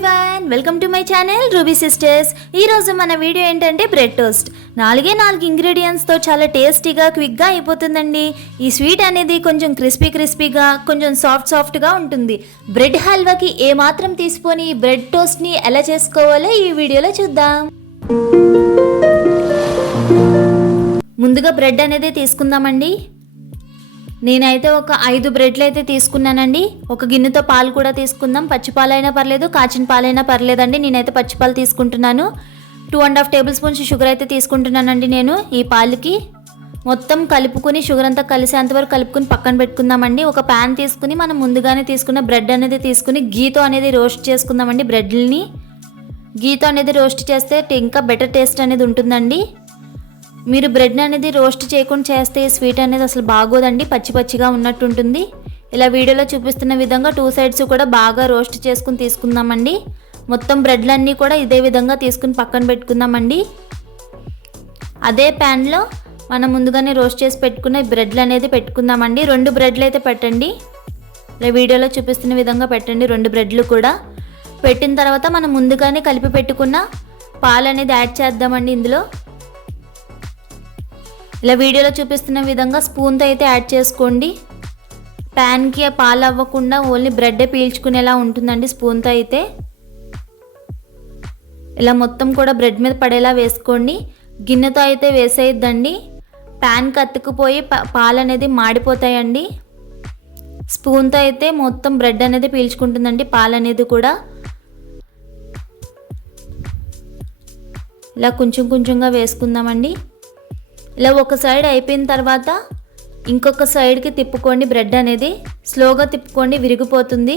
Everyone, welcome to my channel ruby sisters. ఈరోజు మన video ఏంటంటే బ్రెడ్ టోస్ట్. 4 ఇంగ్రీడియంట్స్తో చాలా టేస్టీగా క్విక్గా అయిపోతుందండి. ఈ స్వీట్ అనేది కొంచెం క్రిస్పీగా కొంచెం సాఫ్ట్గా ఉంటుంది. బ్రెడ్ హల్వాకి ఏమాత్రం తీసుకొని ఈ బ్రెడ్ టోస్ట్ని ఎలా చేసుకోవాలో ఈ వీడియోలో చూద్దాం. ముందుగా బ్రెడ్ అనేది తీసుకుందామండి. నేనైతే ఒక 5 బ్రెడ్లు అయితే తీసుకున్నానండి. ఒక గిన్నెతో పాలు కూడా తీసుకుందాం. పచ్చిపాలైనా పర్లేదు, కాచిన పాలైనా పర్లేదండి. నేనైతే పచ్చిపాలు తీసుకుంటున్నాను. 2.5 టేబుల్ స్పూన్స్ షుగర్ అయితే తీసుకుంటున్నానండి. నేను ఈ పాలకి మొత్తం కలుపుకుని షుగర్ అంతా కలిసేంతవరకు కలుపుకుని పక్కన పెట్టుకుందామండి. ఒక ప్యాన్ తీసుకుని మనం ముందుగానే తీసుకున్న బ్రెడ్ అనేది తీసుకుని గీతో అనేది రోస్ట్ చేసుకుందామండి. బ్రెడ్లని గీతో అనేది రోస్ట్ చేస్తే ఇంకా బెటర్ టేస్ట్ అనేది ఉంటుందండి. మీరు బ్రెడ్ అనేది రోస్ట్ చేయకుండా చేస్తే స్వీట్ అనేది అసలు బాగోదండి, పచ్చిగా ఉన్నట్టు ఉంటుంది. ఇలా వీడియోలో చూపిస్తున్న విధంగా 2 సైడ్స్ కూడా బాగా రోస్ట్ చేసుకుని తీసుకుందామండి. మొత్తం బ్రెడ్లన్నీ కూడా ఇదే విధంగా తీసుకుని పక్కన పెట్టుకుందామండి. అదే ప్యాన్లో మనం ముందుగానే రోస్ట్ చేసి పెట్టుకున్న బ్రెడ్లు అనేది పెట్టుకుందామండి. 2 బ్రెడ్లు అయితే పెట్టండి. ఇలా వీడియోలో చూపిస్తున్న విధంగా పెట్టండి. 2 బ్రెడ్లు కూడా పెట్టిన తర్వాత మనం ముందుగానే కలిపి పెట్టుకున్న పాలు అనేది యాడ్ చేద్దామండి. ఇందులో ఇలా వీడియోలో చూపిస్తున్న విధంగా స్పూన్తో అయితే యాడ్ చేసుకోండి. ప్యాన్కి పాలు అవ్వకుండా ఓన్లీ బ్రెడ్డే పీల్చుకునేలా ఉంటుందండి స్పూన్తో అయితే. ఇలా మొత్తం కూడా బ్రెడ్ మీద పడేలా వేసుకోండి. గిన్నెతో అయితే వేసేయద్దండి, ప్యాన్కి అతుక్కుపోయి పాలు అనేది మాడిపోతాయండి. స్పూన్తో అయితే మొత్తం బ్రెడ్ అనేది పీల్చుకుంటుందండి పాలు అనేది కూడా. ఇలా కొంచెంగా వేసుకుందామండి. ఇలా ఒక సైడ్ అయిపోయిన తర్వాత ఇంకొక సైడ్కి తిప్పుకోండి. బ్రెడ్ అనేది స్లోగా తిప్పుకోండి, విరిగిపోతుంది.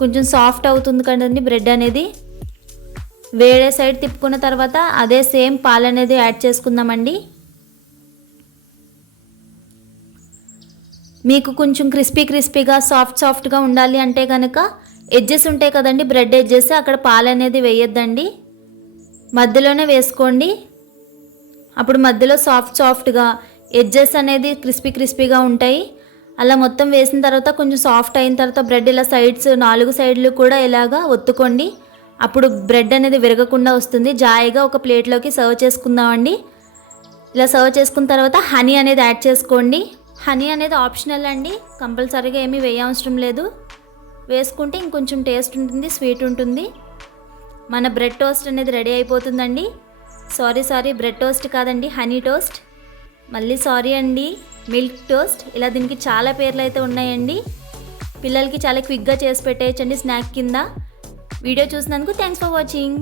కొంచెం సాఫ్ట్ అవుతుంది కదండి బ్రెడ్ అనేది. వేరే సైడ్ తిప్పుకున్న తర్వాత అదే సేమ్ పాలు అనేది యాడ్ చేసుకుందామండి. మీకు కొంచెం క్రిస్పీగా సాఫ్ట్గా ఉండాలి అంటే కనుక ఎడ్జెస్ ఉంటాయి కదండి, బ్రెడ్ ఎడ్జెస్, అక్కడ పాలు అనేది వేయొద్దండి, మధ్యలోనే వేసుకోండి. అప్పుడు మధ్యలో సాఫ్ట్గా ఎడ్జెస్ అనేది క్రిస్పీగా ఉంటాయి. అలా మొత్తం వేసిన తర్వాత కొంచెం సాఫ్ట్ అయిన తర్వాత బ్రెడ్ ఇలా సైడ్స్ 4 సైడ్లు కూడా ఇలాగా ఒత్తుకోండి. అప్పుడు బ్రెడ్ అనేది విరగకుండా వస్తుంది. జాయిగా ఒక ప్లేట్లోకి సర్వ్ చేసుకుందామండి. ఇలా సర్వ్ చేసుకున్న తర్వాత హనీ అనేది యాడ్ చేసుకోండి. హనీ అనేది ఆప్షనల్ అండి, కంపల్సరీగా ఏమీ వేయవసరం లేదు. వేసుకుంటే ఇంకొంచెం టేస్ట్ ఉంటుంది, స్వీట్ ఉంటుంది. మన బ్రెడ్ టోస్ట్ అనేది రెడీ అయిపోతుందండి. సారీ బ్రెడ్ టోస్ట్ కాదండి, హనీ టోస్ట్. మళ్ళీ సారీ అండి, మిల్క్ టోస్ట్. ఇలా దీనికి చాలా పేర్లు అయితే ఉన్నాయండి. పిల్లలకి చాలా క్విక్గా చేసి పెట్టేయచ్చండి స్నాక్ కింద. వీడియో చూసినందుకు థ్యాంక్స్ ఫర్ వాచింగ్.